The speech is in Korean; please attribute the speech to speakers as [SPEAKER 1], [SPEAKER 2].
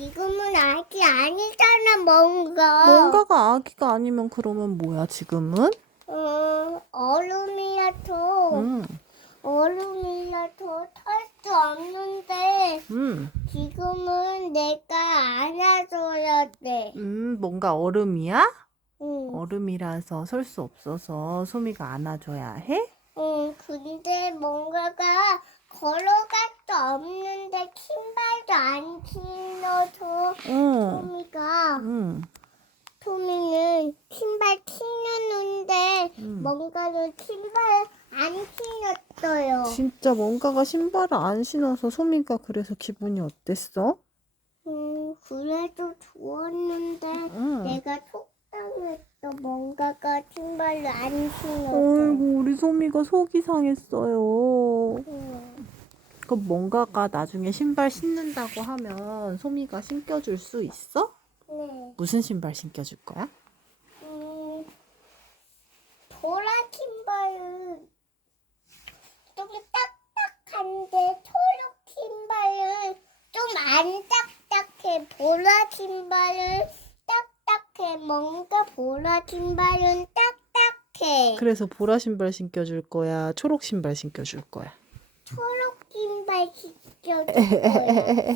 [SPEAKER 1] 지금은 아기 아니잖아, 뭔가.
[SPEAKER 2] 뭔가가 아기가 아니면 그러면 뭐야 지금은?
[SPEAKER 1] 어, 얼음이라도,
[SPEAKER 2] 음,
[SPEAKER 1] 얼음이라도 탈수 없는데,
[SPEAKER 2] 음,
[SPEAKER 1] 지금은 내가 안아줘야 돼.
[SPEAKER 2] 음, 뭔가 얼음이야?
[SPEAKER 1] 응.
[SPEAKER 2] 얼음이라서 설 수 없어서 소미가 안아줘야 해?
[SPEAKER 1] 응, 근데 뭔가가 걸어갈 수 없는데 신발도 안 신어 서
[SPEAKER 2] 어,
[SPEAKER 1] 토미가
[SPEAKER 2] 음,
[SPEAKER 1] 토미는 신발 신었는데
[SPEAKER 2] 음.
[SPEAKER 1] 뭔가는 신발 안 신었어요.
[SPEAKER 2] 진짜 뭔가가 신발을 안 신어서 소미가 그래서 기분이 어땠어?
[SPEAKER 1] 음, 그래도 좋았는데
[SPEAKER 2] 응.
[SPEAKER 1] 내가 속상했어. 뭔가가 신발을 안 신어서.
[SPEAKER 2] 어이구 우리 소미가 속이 상했어요.
[SPEAKER 1] 응.
[SPEAKER 2] 그럼 뭔가가 나중에 신발 신는다고 하면 소미가 신겨줄 수 있어?
[SPEAKER 1] 네.
[SPEAKER 2] 무슨 신발 신겨줄 거야?
[SPEAKER 1] 음, 보라 신발은 좀 딱딱한데 초록 신발은 좀 안 딱딱해. 보라 신발은 딱딱해. 뭔가 보라 신발은 딱딱해.
[SPEAKER 2] 그래서 보라 신발 신겨줄 거야? 초록 신발 신겨줄 거야?
[SPEAKER 1] 초록 신발 신겨줄 거야.